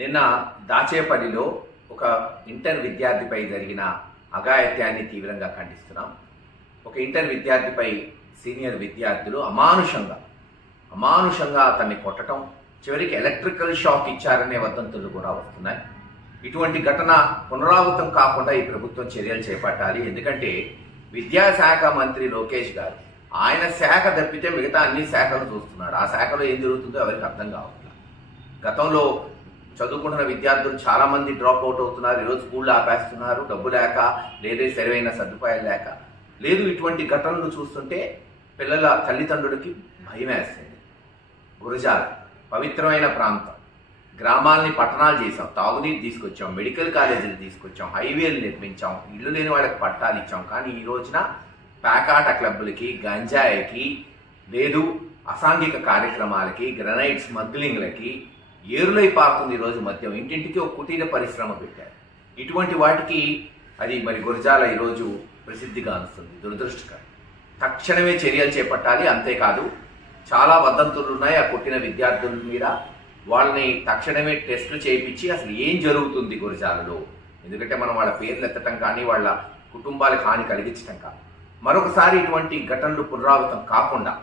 నిన్న దాచేపల్లిలో ఒక ఇంటర్ విద్యార్థిపై జరిగిన అఘాయత్యాన్ని తీవ్రంగా ఖండిస్తున్నాం. ఒక ఇంటర్ విద్యార్థిపై సీనియర్ విద్యార్థులు అమానుషంగా అమానుషంగా అతన్ని కొట్టడం చివరికి ఎలక్ట్రికల్ షాక్ ఇచ్చారనే వదంతులు కూడా వస్తున్నాయి. ఇటువంటి ఘటన పునరావృతం కాకుండా ఈ ప్రభుత్వం చర్యలు చేపట్టాలి. ఎందుకంటే విద్యాశాఖ మంత్రి లోకేష్ గారు ఆయన శాఖ తప్పితే మిగతా అన్ని శాఖలు చూస్తున్నాడు. ఆ శాఖలో ఏం జరుగుతుందో ఎవరికి అర్థం కావట్లేదు గతంలో చదువుకుంటున్న విద్యార్థులు చాలా మంది డ్రాప్ అవుట్ అవుతున్నారు ఈరోజు స్కూళ్ళు ఆపేస్తున్నారు డబ్బు లేక లేదే సరైన సదుపాయాలు లేక. లేదు ఇటువంటి ఘటనలు చూస్తుంటే పిల్లల తల్లిదండ్రులకి భయం వేస్తుంది. గురజాల పవిత్రమైన ప్రాంతం. గ్రామాల్ని పట్టణాలు చేసాం తాగునీరు తీసుకొచ్చాం మెడికల్ కాలేజీలు తీసుకొచ్చాం హైవేలు నిర్మించాం ఇల్లు లేని వాళ్ళకి పట్టాలు ఇచ్చాం. కానీ ఈ రోజున ప్యాకాట క్లబ్బులకి గంజాయికి లేదు అసాంఘిక కార్యక్రమాలకి గ్రనైట్ స్మగ్లింగ్లకి ఏరులై పారుతుంది ఈరోజు మద్యం. ఇంటింటికి ఒక కుటీర పరిశ్రమ పెట్టారు. ఇటువంటి వాటికి అది మరి గురజాల ఈరోజు ప్రసిద్ధిగాంస్తుంది దురదృష్టకరం. తక్షణమే చర్యలు చేపట్టాలి అంతేకాదు చాలా వదంతులు ఉన్నాయి ఆ కొట్టిన విద్యార్థుల మీద. వాళ్ళని తక్షణమే టెస్టులు చేయించి అసలు ఏం జరుగుతుంది గురజాలలో? ఎందుకంటే మనం వాళ్ళ పేర్లు ఎత్తటం కానీ వాళ్ళ కుటుంబాలకు హాని కలిగించటం కాదు. మరొకసారి ఇటువంటి ఘటనలు పునరావృతం కాకుండా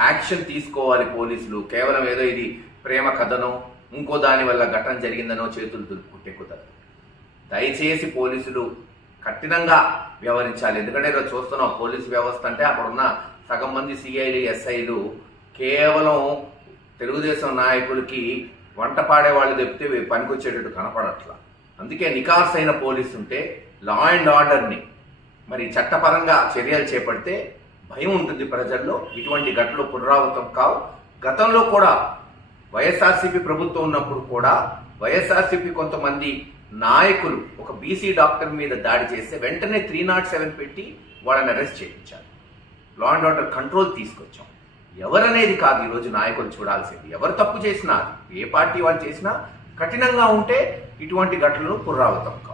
యాక్షన్ తీసుకోవాలి పోలీసులు. కేవలం ఏదో ఇది ప్రేమ కథనో ఇంకో దాని వల్ల ఘటన జరిగిందనో చేతులు దులుపుకుంటే కుదరదు. దయచేసి పోలీసులు కఠినంగా వ్యవహరించాలి. ఎందుకంటే ఇక్కడ చూస్తున్నాం పోలీసు వ్యవస్థ అంటే అక్కడున్న సగం మంది సిఐలు ఎస్ఐలు కేవలం తెలుగుదేశం నాయకులకి వంట పాడే వాళ్ళు చెప్తే పనికొచ్చేటట్టు కనపడట్లా. అందుకే నికార్స్ అయిన పోలీసు ఉంటే లా అండ్ ఆర్డర్ని మరి చట్టపరంగా చర్యలు చేపడితే భయం ఉంటుంది ప్రజల్లో. ఇటువంటి ఘటనలు పునరావృతం కావు. గతంలో కూడా వైఎస్ఆర్సీపీ ప్రభుత్వం ఉన్నప్పుడు కూడా వైఎస్ఆర్సీపీ కొంతమంది నాయకులు ఒక బీసీ డాక్టర్ మీద దాడి చేస్తే వెంటనే త్రీ నాట్ సెవెన్ పెట్టి వాళ్ళని అరెస్ట్ చేయించారు. లా అండ్ ఆర్డర్ కంట్రోల్ తీసుకొచ్చాం. ఎవరనేది కాదు ఈరోజు నాయకులు చూడాల్సింది. ఎవరు తప్పు చేసినా ఏ పార్టీ వాళ్ళు చేసినా కఠినంగా ఉంటే ఇటువంటి ఘటనలు పునరావృతం కావు.